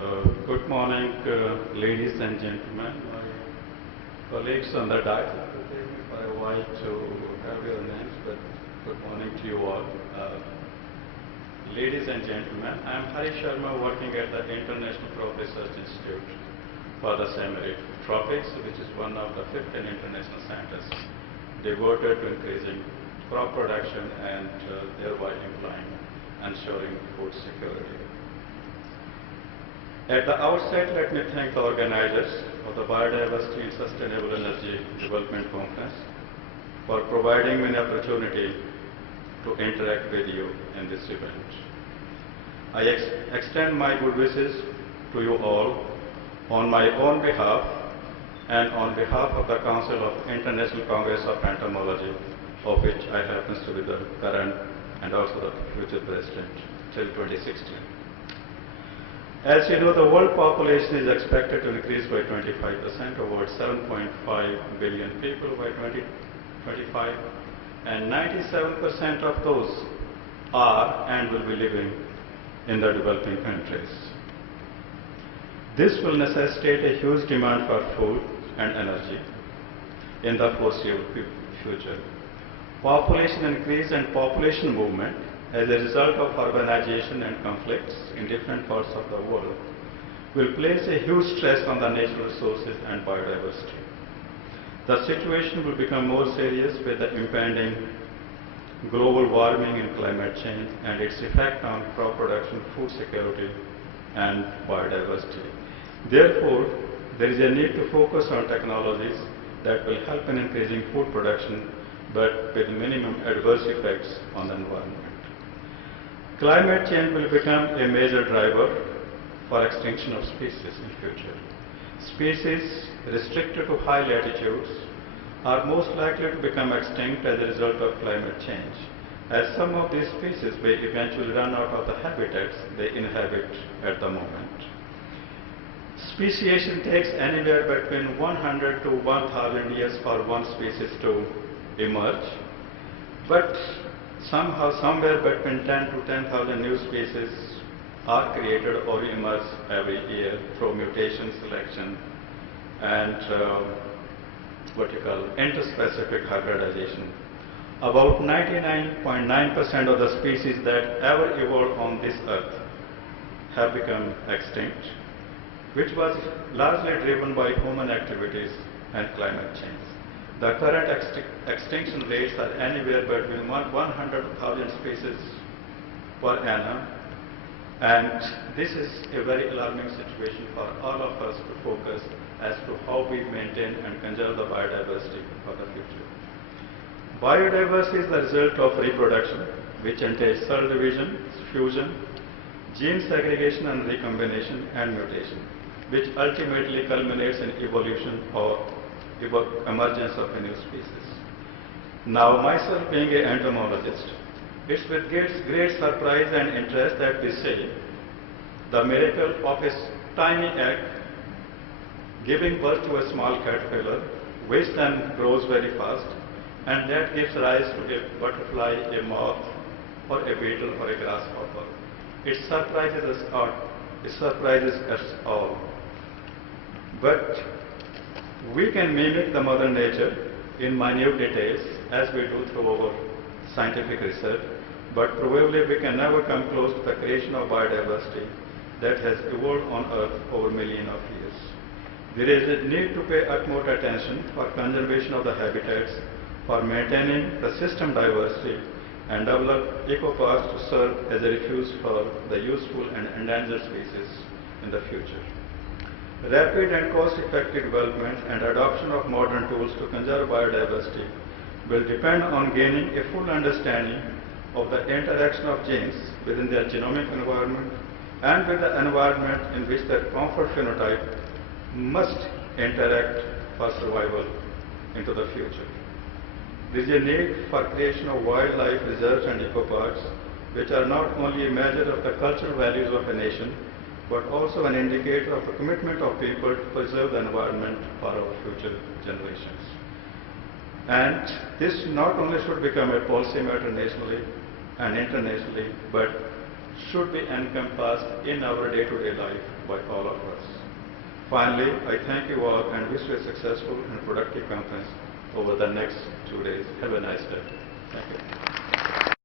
Good morning, ladies and gentlemen. My colleagues on the dais, it will take me for a while to have your names, but good morning to you all. Ladies and gentlemen, I am Hari Sharma, working at the International Crop Research Institute for the Semi-Arid Tropics, which is one of the 15 international centers devoted to increasing crop production and thereby ensuring food security. At the outset, let me thank the organizers of the Biodiversity and Sustainable Energy Development Conference for providing me an opportunity to interact with you in this event. I extend my good wishes to you all on my own behalf and on behalf of the Council of International Congress of Entomology, of which I happen to be the current and also the future president till 2016. As you know, the world population is expected to increase by 25%, over 7.5 billion people by 2025, and 97% of those are and will be living in the developing countries. This will necessitate a huge demand for food and energy in the foreseeable future. Population increase and population movement as a result of urbanization and conflicts in different parts of the world will place a huge stress on the natural resources and biodiversity. The situation will become more serious with the impending global warming and climate change and its effect on crop production, food security, and biodiversity. Therefore, there is a need to focus on technologies that will help in increasing food production, but with minimum adverse effects on the environment. Climate change will become a major driver for extinction of species in future. Species restricted to high latitudes are most likely to become extinct as a result of climate change, as some of these species may eventually run out of the habitats they inhabit at the moment. Speciation takes anywhere between 100 to 1,000 years for one species to emerge, but somehow, somewhere between 10 to 10,000 new species are created or emerge every year through mutation, selection, and interspecific hybridization. About 99.9% of the species that ever evolved on this earth have become extinct, which was largely driven by human activities and climate change. The current extinction rates are anywhere between 100,000 species per annum, and this is a very alarming situation for all of us to focus as to how we maintain and conserve the biodiversity for the future. Biodiversity is the result of reproduction, which entails cell division, fusion, gene segregation and recombination, and mutation, which ultimately culminates in evolution or emergence of a new species. Now, myself being an entomologist, it's with great surprise and interest that we see the miracle of a tiny egg giving birth to a small caterpillar, which then grows very fast, and that gives rise to a butterfly, a moth, or a beetle, or a grasshopper. It surprises us all. But we can mimic the mother nature in minute details as we do through our scientific research, but probably we can never come close to the creation of biodiversity that has evolved on Earth over millions of years. There is a need to pay utmost attention for conservation of the habitats, for maintaining the system diversity, and develop ecoparks to serve as a refuge for the useful and endangered species in the future. Rapid and cost-effective development and adoption of modern tools to conserve biodiversity will depend on gaining a full understanding of the interaction of genes within their genomic environment and with the environment in which their comfort phenotype must interact for survival into the future. There is a need for creation of wildlife reserves and ecoparks, which are not only a measure of the cultural values of a nation, but also an indicator of the commitment of people to preserve the environment for our future generations. And this not only should become a policy matter nationally and internationally, but should be encompassed in our day-to-day life by all of us. Finally, I thank you all and wish you a successful and productive conference over the next 2 days. Have a nice day. Thank you.